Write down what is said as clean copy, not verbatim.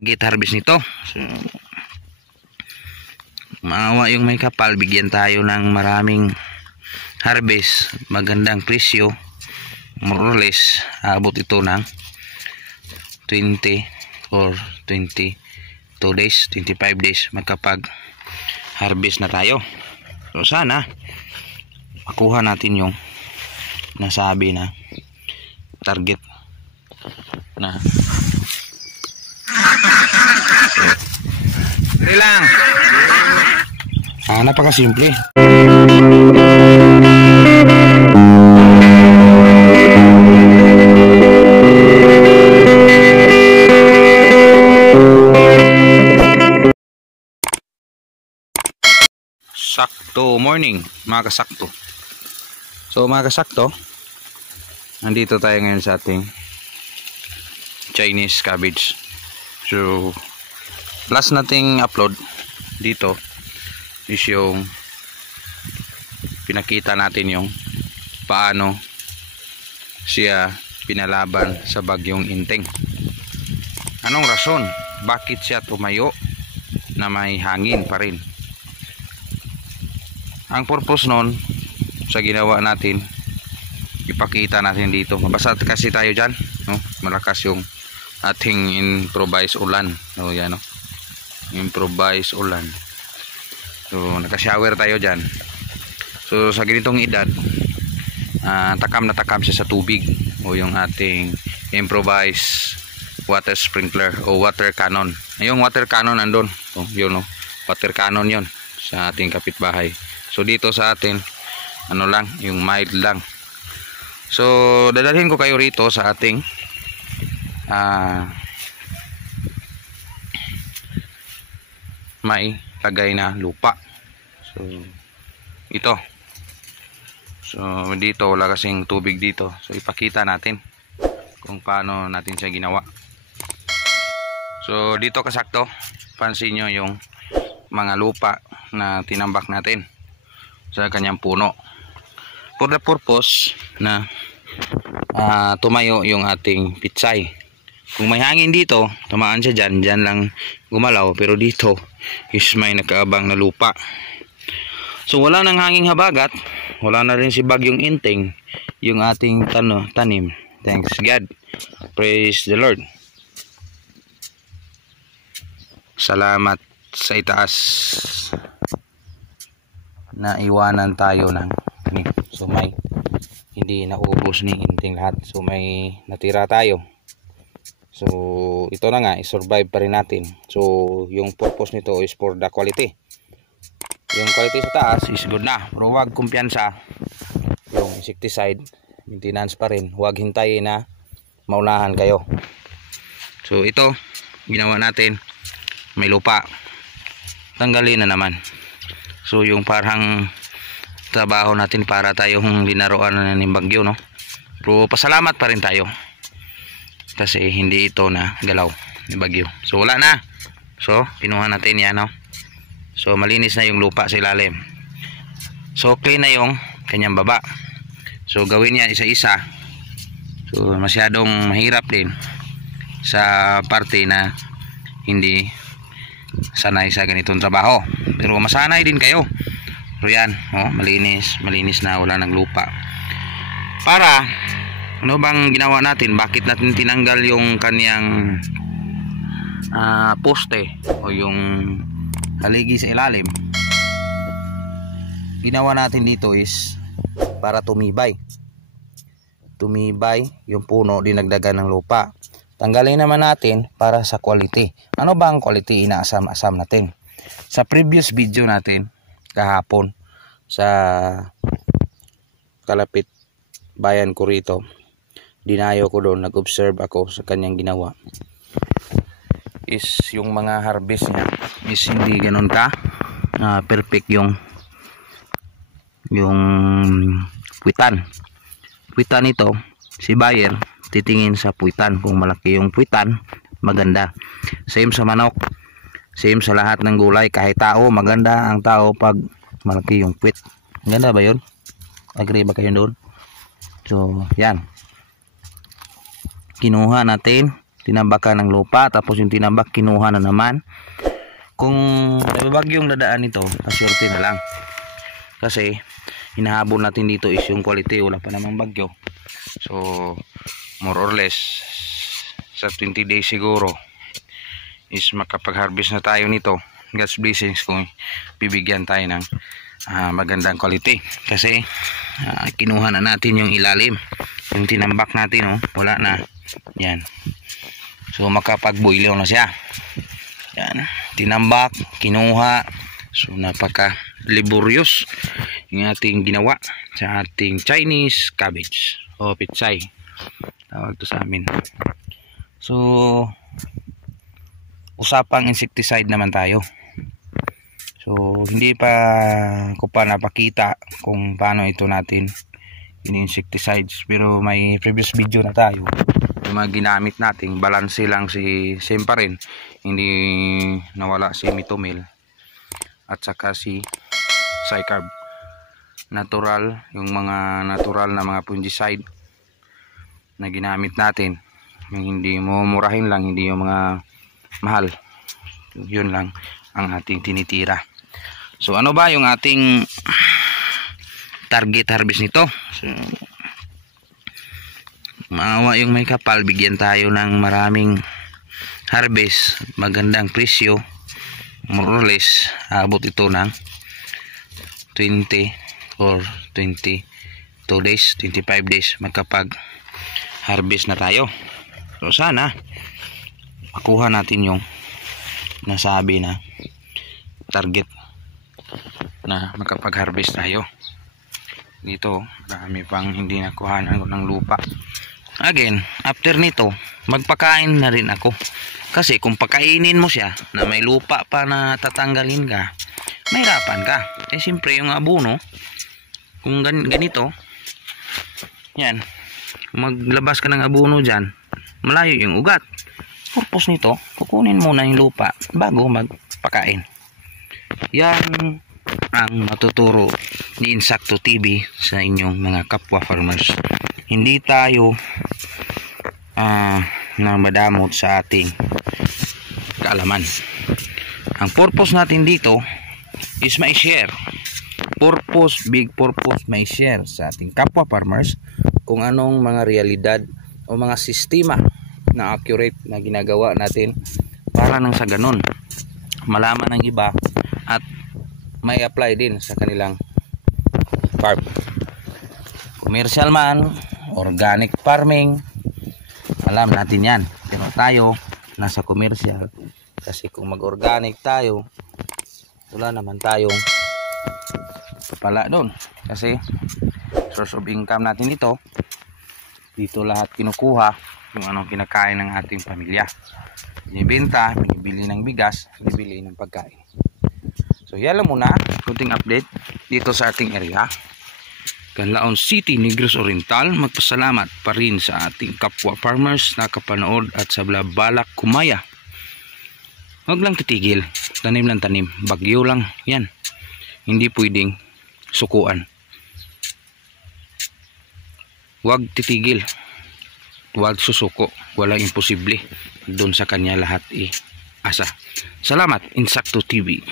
Git harvest nito. So, maawa yung may kapal, bigyan tayo ng maraming harvest, magandang presyo. More or less abot ito ng 20 or 22 days, 25 days magkapag harvest na tayo. So sana makuha natin yung nasabi na target na. Dali lang. Napakasimple. Sakto morning, mga kasakto. So mga kasakto, nandito tayo ngayon sa ating Chinese cabbage. So last nating upload dito is yung pinakita natin yung paano siya pinalaban sa bagyong Inteng. Anong rason? Bakit siya tumayo na may hangin pa rin? Ang purpose nun sa ginawa natin, ipakita natin dito. Mabasa kasi tayo dyan, no? Malakas yung ating improvised ulan. So yan, no? Improvised ulan. So nakashower tayo dyan. So sa ganitong edad, takam na takam siya sa tubig, o yung ating improvised water sprinkler o water cannon. Yung water cannon nandun, so, yun, no? Water cannon yun sa ating kapitbahay. So dito sa atin, ano lang, yung mild lang. So dadalhin ko kayo rito sa ating may lagay na lupa. So ito. So dito wala kasing tubig dito. So ipakita natin kung paano natin siya ginawa. So dito kasakto, pansin nyo yung mga lupa na tinambak natin sa kanyang puno for the purpose na tumayo yung ating pitsay. Kung may hangin dito, tumaan siya dyan, dyan lang gumalaw, pero dito is may nakaabang na lupa. So wala nang hanging habagat, wala na rin si bagyong Inteng yung ating tanim. Thanks God, praise the Lord. Salamat sa itaas na iwanan tayo ng tanim. So may hindi naubos ni Inteng lahat. So may natira tayo. So ito na nga, i-survive pa rin natin. So yung purpose nito is for the quality. Yung quality sa taas is good na. Pero huwag kumpiyansa. Yung insecticide, maintenance pa rin. Huwag hintayin na maunahan kayo. So ito, ginawa natin. May lupa. Tanggalin na naman. So yung parang trabaho natin para tayong linaruan na ng bagyo, no? Pero pasalamat pa rin tayo kasi hindi ito na galaw ni bagyo. So wala na. So pinuha natin yan, no? So malinis na yung lupa sa ilalim. So clean na yung kanyang baba. So gawin niya isa-isa. So masyadong mahirap din sa parte na hindi sanay sa ganitong trabaho, pero masanay din kayo. Pero yan, malinis na, wala ng lupa. Para ano bang ginawa natin? Bakit natin tinanggal yung kanyang poste o yung haligi sa ilalim? Ginawa natin dito is para tumibay yung puno, dinagdagan ng lupa. Tanggalin naman natin para sa quality. Ano ba ang quality inaasam-asam natin? Sa previous video natin kahapon sa kalapit bayan ko rito, dinayo ko doon, nag-observe ako sa kanyang ginawa. Is yung mga harvest niya is hindi ganun ka perfect yung puwitan ito. Si buyer titingin sa puwitan. Kung malaki yung puwitan, maganda. Same sa manok, same sa lahat ng gulay. Kahit tao, maganda ang tao pag malaki yung puwit. Maganda ba yun? Agree ba kayo doon? So yan, kinuha natin tinambakan ng lupa, tapos yung tinambak kinuha na naman. Kung may bagyong dadaan ito, aswerte na lang. Kasi hinahabol natin dito is yung quality, wala pa namang bagyo. So more or less sa 20 days siguro is makapag-harvest na tayo nito. God's blessings kung bibigyan tayo ng magandang quality. Kasi kinuha na natin yung ilalim, yung tinambak natin, wala na yan. So makapag-boilo na siya. Yan, tinambak, kinuha. So napaka laborious yung ating ginawa sa ating Chinese cabbage o pitsay, tawag to sa amin. So usapang insecticide naman tayo. So hindi pa ko pa napakita kung paano ito natin in-insecticides, pero may previous video na tayo. Yung mga ginamit natin, balanse lang si same pa rin, hindi nawala si Mitomil at saka si Cycarb. Natural, yung mga natural na mga fungicide na ginamit natin, yung hindi mo murahin lang, hindi yung mga mahal. Yun lang ang ating tinitira. So ano ba yung ating target harvest nito? So maawa yung may kapal, bigyan tayo ng maraming harvest, magandang presyo. More or less abot ito ng 20 or 22 days, 25 days magkapag harvest na tayo. So sana makuha natin yung nasabi na target na makapag-harvest tayo. Dito marami pang hindi nakuhanan ng lupa. Again, after nito magpakain na rin ako, kasi kung pakainin mo siya na may lupa pa na tatanggalin ka, mahirapan ka. Siyempre yung abono, kung ganito yan, maglabas ka ng abono dyan, malayo yung ugat. Purpose nito, kukunin muna yung lupa bago magpakain. Yan ang matuturo ni Insakto TV sa inyong mga kapwa farmers. Hindi tayo na madamot sa ating kaalaman. Ang purpose natin dito is may share. Big purpose may share sa ating kapwa farmers kung anong mga realidad o mga sistema na accurate na ginagawa natin, para nang sa ganun malaman ng iba at may apply din sa kanilang farm. Commercial man, organic farming, alam natin yan. Pero tayo nasa commercial, kasi kung mag-organic tayo, wala naman tayong pala doon, kasi source of income natin dito lahat kinukuha yung anong kinakain ng ating pamilya. Binibenta, binibili ng bigas, binibili ng pagkain. So yan lang muna, kunting update dito sa ating area, Canlaon City, Negros Oriental. Magpasalamat pa rin sa ating kapwa farmers na kapanood at sa balak kumaya. Huwag lang titigil, tanim lang tanim, bagyo lang yan, hindi pwedeng sukuan. Huwag titigil, huwag susuko, walang imposible. Doon sa kanya lahat asa. Salamat, Insakto TV.